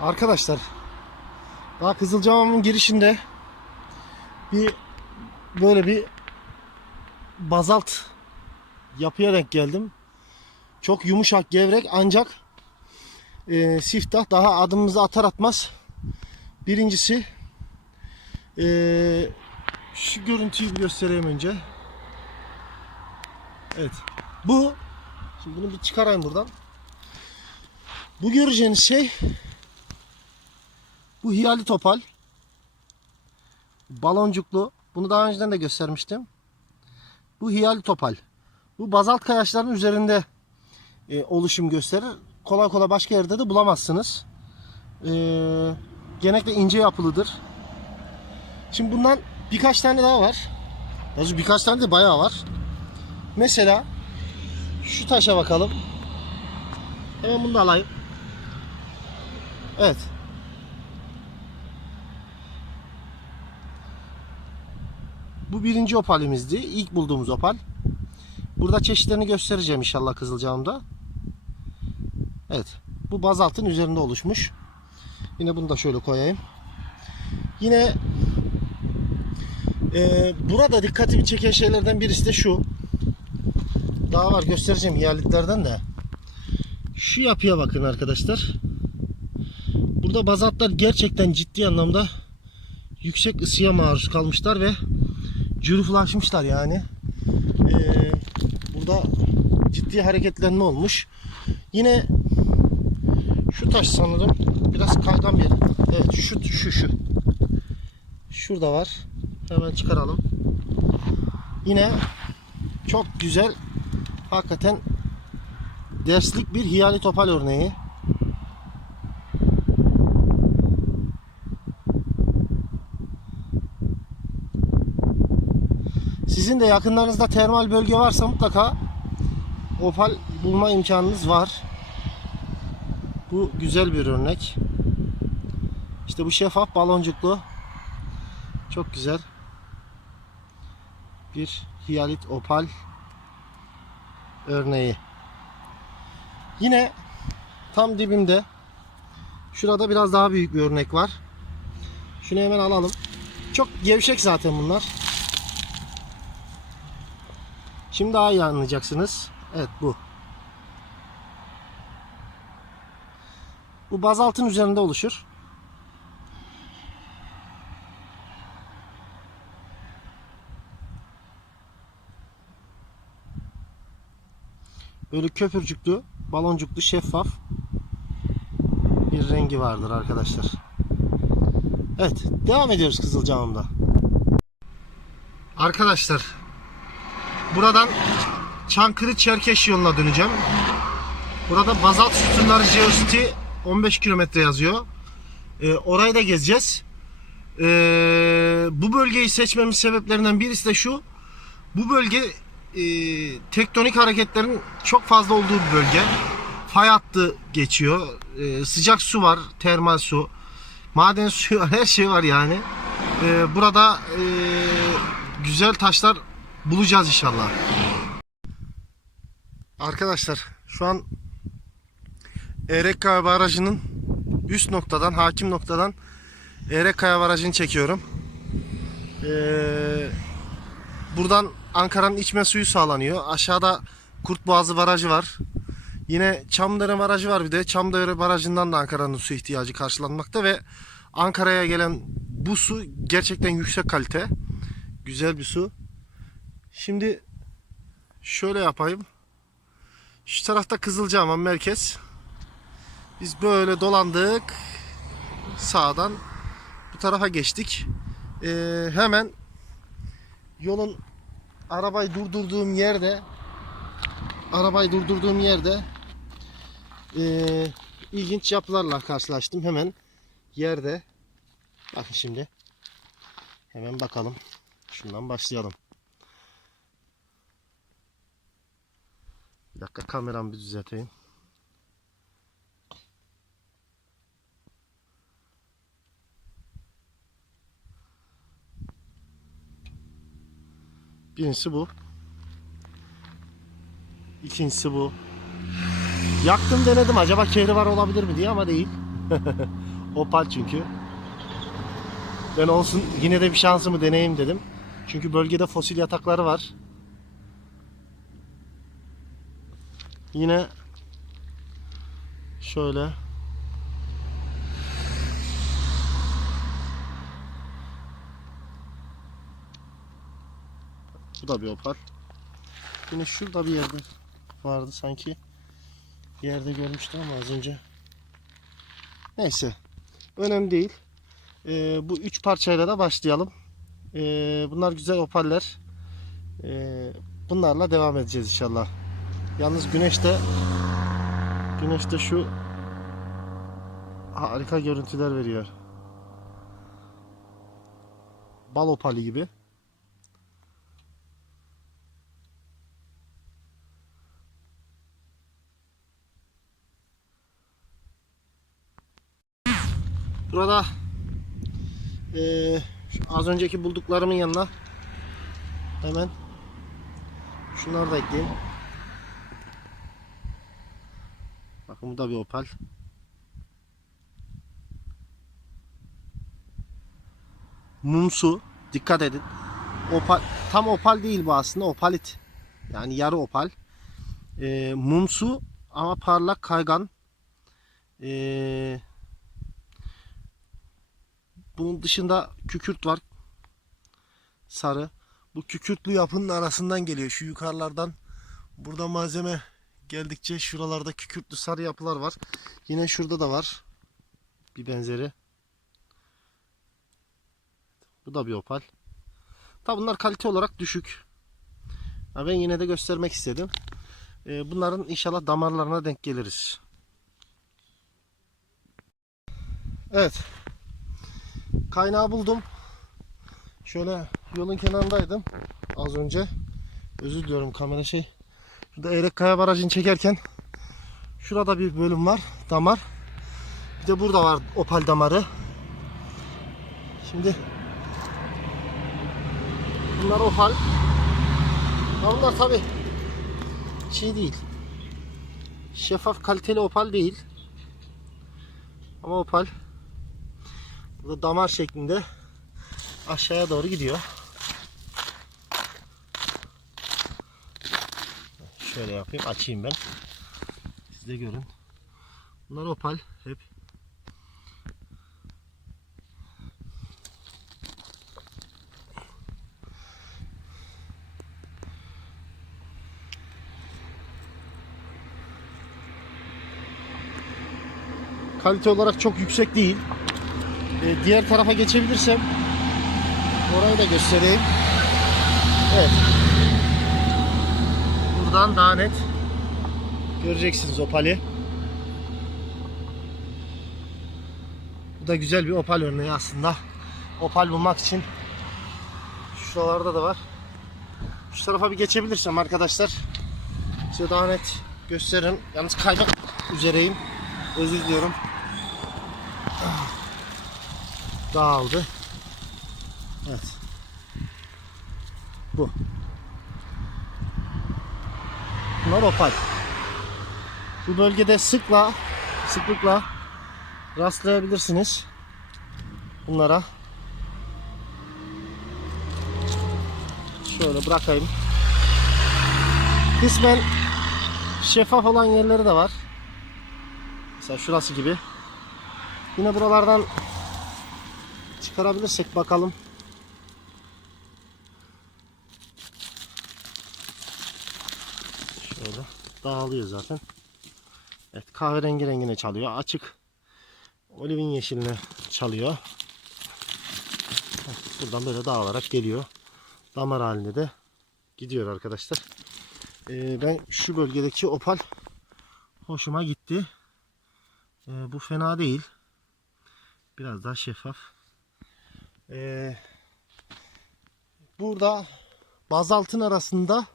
Arkadaşlar daha Kızılcahamam'ın girişinde bir böyle bir bazalt yapıya denk geldim. Çok yumuşak gevrek ancak e, siftah daha adımımızı atar atmaz. Birincisi e, şu görüntüyü bir göstereyim önce. Evet. Bu şimdi bunu bir çıkarayım buradan. Bu göreceğiniz şey bu hiyali topal. Baloncuklu. Bunu daha önceden de göstermiştim. Bu hiyali topal. Bu bazalt kayaçların üzerinde e, oluşum gösterir. Kolay kolay başka yerde de bulamazsınız. E, genellikle ince yapılıdır. Şimdi bundan birkaç tane daha var. Yazı birkaç tane de bayağı var. Mesela şu taşa bakalım. Hemen bunu da alayım. Evet. Bu birinci opalimizdi. İlk bulduğumuz opal. Burada çeşitlerini göstereceğim inşallah Kızılcahamam'da. Evet. Bu bazaltın üzerinde oluşmuş. Yine bunu da şöyle koyayım. Yine e, burada dikkatimi çeken şeylerden birisi de şu. Daha var göstereceğim hiyalitlerden de. Şu yapıya bakın arkadaşlar. Burada bazaltlar gerçekten ciddi anlamda yüksek ısıya maruz kalmışlar ve cüruflaşmışlar yani. Ee, burada ciddi hareketlenme olmuş. Yine şu taş sanırım biraz kaygan bir. Evet şu şu şu. Şurada var. Hemen çıkaralım. Yine çok güzel hakikaten derslik bir hiyali topal örneği. Sizin de yakınlarınızda termal bölge varsa mutlaka opal bulma imkanınız var. Bu güzel bir örnek. İşte bu şeffaf baloncuklu. Çok güzel. Bir hiyalit opal örneği. Yine tam dibimde şurada biraz daha büyük bir örnek var. Şunu hemen alalım. Çok gevşek zaten bunlar. Şimdi daha iyi anlayacaksınız. Evet bu. Bu bazaltın üzerinde oluşur. Böyle köpürcüklü, baloncuklu, şeffaf bir rengi vardır arkadaşlar. Evet, devam ediyoruz Kızılcahamam'da. Arkadaşlar, buradan Çankırı Çerkeş yoluna döneceğim. Burada bazalt sütunları Geocity 15 kilometre yazıyor. Ee, orayı da gezeceğiz. Ee, bu bölgeyi seçmemin sebeplerinden birisi de şu. Bu bölge e, tektonik hareketlerin çok fazla olduğu bir bölge. Fay hattı geçiyor. E, sıcak su var, termal su. Maden suyu her şey var yani. E, burada e, güzel taşlar bulacağız inşallah. Arkadaşlar şu an Erekkaya Barajı'nın üst noktadan, hakim noktadan Erekkaya Barajı'nı çekiyorum. Eee Buradan Ankara'nın içme suyu sağlanıyor. Aşağıda Kurtboğazı Barajı var. Yine Çamdere Barajı var bir de. Çamdere Barajı'ndan da Ankara'nın su ihtiyacı karşılanmakta ve Ankara'ya gelen bu su gerçekten yüksek kalite. Güzel bir su. Şimdi şöyle yapayım. Şu tarafta Kızılcahamam merkez. Biz böyle dolandık. Sağdan bu tarafa geçtik. Ee, hemen yolun arabayı durdurduğum yerde arabayı durdurduğum yerde eee, ilginç yapılarla karşılaştım hemen yerde bakın şimdi hemen bakalım şundan başlayalım dakika kameramı bir düzelteyim Birincisi bu. İkincisi bu. Yaktım denedim acaba kehribar olabilir mi diye ama değil. Opal çünkü. Ben olsun yine de bir şansımı deneyeyim dedim. Çünkü bölgede fosil yatakları var. Yine şöyle Bu da bir opal. Yine şurada bir yerde vardı sanki. Bir yerde görmüştüm ama az önce. Neyse. Önemli değil. Ee, bu üç parçayla da başlayalım. Ee, bunlar güzel opaller. Ee, bunlarla devam edeceğiz inşallah. Yalnız güneşte güneşte şu harika görüntüler veriyor. Bal opali gibi. Burada şu az önceki bulduklarımın yanına hemen şunları da ekleyeyim. Bakın bu da bir opal. Mumsu. Dikkat edin. Opal, tam opal değil bu aslında. Opalit. Yani yarı opal. Eee, mumsu ama parlak kaygan. Eee bunun dışında kükürt var. Sarı. Bu kükürtlü yapının arasından geliyor. Şu yukarılardan. Burada malzeme geldikçe şuralarda kükürtlü sarı yapılar var. Yine şurada da var. Bir benzeri. Bu da bir opal. Tabi bunlar kalite olarak düşük. Ben yine de göstermek istedim. Ee, bunların inşallah damarlarına denk geliriz. Evet. Kaynağı buldum. Şöyle yolun kenarındaydım az önce. Özür diliyorum kamera şey. Şurada Eyrek Kaya Barajı'nı çekerken şurada bir bölüm var. Damar. Bir de burada var opal damarı. Şimdi bunlar opal. Bunlar tabi şey değil. Şeffaf kaliteli opal değil. Ama opal. Bu da damar şeklinde aşağıya doğru gidiyor. Şöyle yapayım, açayım ben. Siz de görün. Bunlar opal hep. Kalite olarak çok yüksek değil. Ee, diğer tarafa geçebilirsem orayı da göstereyim. Evet. Buradan daha net göreceksiniz opali. Bu da güzel bir opal örneği aslında. Opal bulmak için şuralarda da var. Şu tarafa bir geçebilirsem arkadaşlar size daha net gösteririm. Yalnız kaymak üzereyim. Özür diliyorum. Dağıldı. Evet. Bu. Bunlar opal. Bu bölgede sıkla, sıklıkla rastlayabilirsiniz. Bunlara. Şöyle bırakayım. Kısmen şeffaf olan yerleri de var. Mesela şurası gibi. Yine buralardan çıkarabilirsek bakalım. Şöyle dağılıyor zaten. Evet kahverengi rengine çalıyor. Açık olivin yeşiline çalıyor. Buradan böyle dağılarak geliyor. Damar halinde de gidiyor arkadaşlar. Ee, ben şu bölgedeki opal hoşuma gitti. Ee, bu fena değil. Biraz daha şeffaf. Ee, burada bazaltın arasında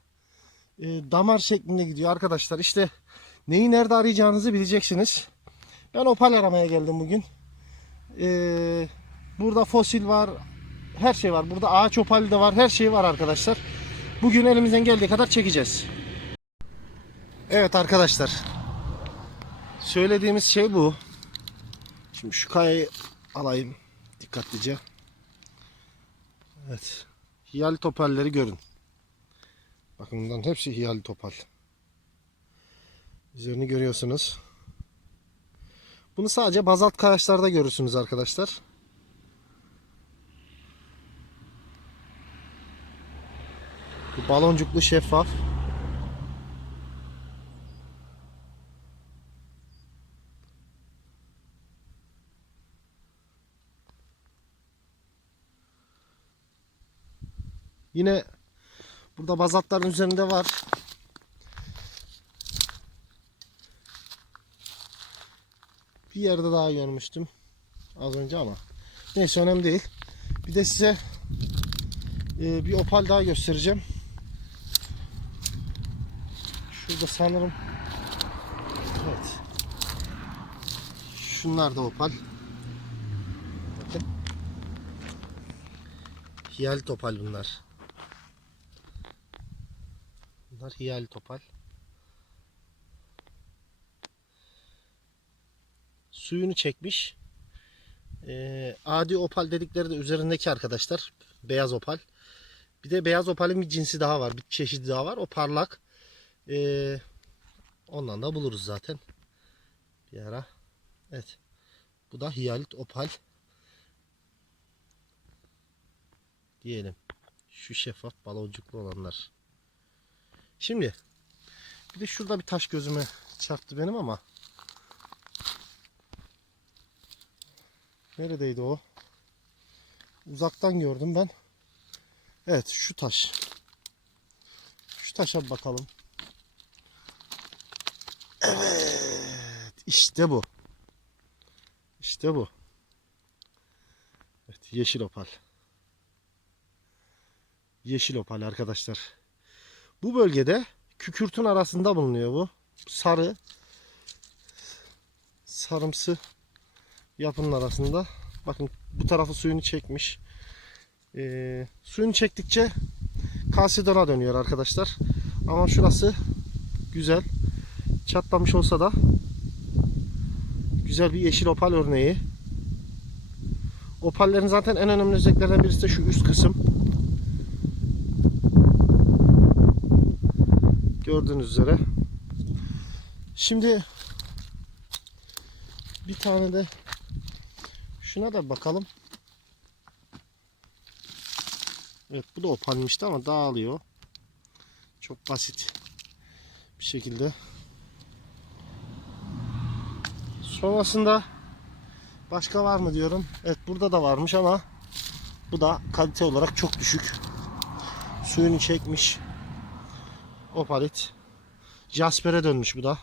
e, damar şeklinde gidiyor arkadaşlar. İşte neyi nerede arayacağınızı bileceksiniz. Ben opal aramaya geldim bugün. Ee, burada fosil var. Her şey var. Burada ağaç opali de var. Her şey var arkadaşlar. Bugün elimizden geldiği kadar çekeceğiz. Evet arkadaşlar. Söylediğimiz şey bu. Şimdi şu kayayı alayım dikkatlice. Evet. Hiyal topalleri görün. Bakın bunların hepsi hiyal topal. Üzerini görüyorsunuz. Bunu sadece bazalt kayaçlarda görürsünüz arkadaşlar. Bu baloncuklu şeffaf. Yine burada bazaltların üzerinde var. Bir yerde daha görmüştüm az önce ama neyse önemli değil. Bir de size e, bir opal daha göstereceğim. Şurada sanırım evet. Şunlar da opal. Bakın. Hiyal topal bunlar. Bunlar hiyal topal. Suyunu çekmiş. Ee, adi opal dedikleri de üzerindeki arkadaşlar. Beyaz opal. Bir de beyaz opalin bir cinsi daha var. Bir çeşidi daha var. O parlak. Ee, ondan da buluruz zaten. Bir ara. Evet. Bu da hiyalit opal. Diyelim. Şu şeffaf baloncuklu olanlar. Şimdi bir de şurada bir taş gözüme çarptı benim ama neredeydi o? Uzaktan gördüm ben. Evet şu taş. Şu taşa bakalım. Evet işte bu. İşte bu. Evet yeşil opal. Yeşil opal arkadaşlar. Bu bölgede kükürtün arasında bulunuyor bu. Sarı sarımsı yapının arasında. Bakın bu tarafı suyunu çekmiş. Ee, suyunu çektikçe kalsidona dönüyor arkadaşlar. Ama şurası güzel. Çatlamış olsa da güzel bir yeşil opal örneği. Opallerin zaten en önemli özelliklerinden birisi de şu üst kısım. Gördüğünüz üzere. Şimdi bir tane de şuna da bakalım. Evet bu da opalmişti ama dağılıyor. Çok basit bir şekilde. Sonrasında başka var mı diyorum. Evet burada da varmış ama bu da kalite olarak çok düşük. Suyunu çekmiş. Opalit. Jasper'e dönmüş bu da.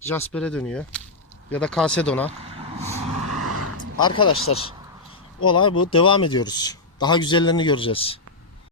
Jasper'e dönüyor. Ya da Kalsedon'a. Arkadaşlar olay bu. Devam ediyoruz. Daha güzellerini göreceğiz.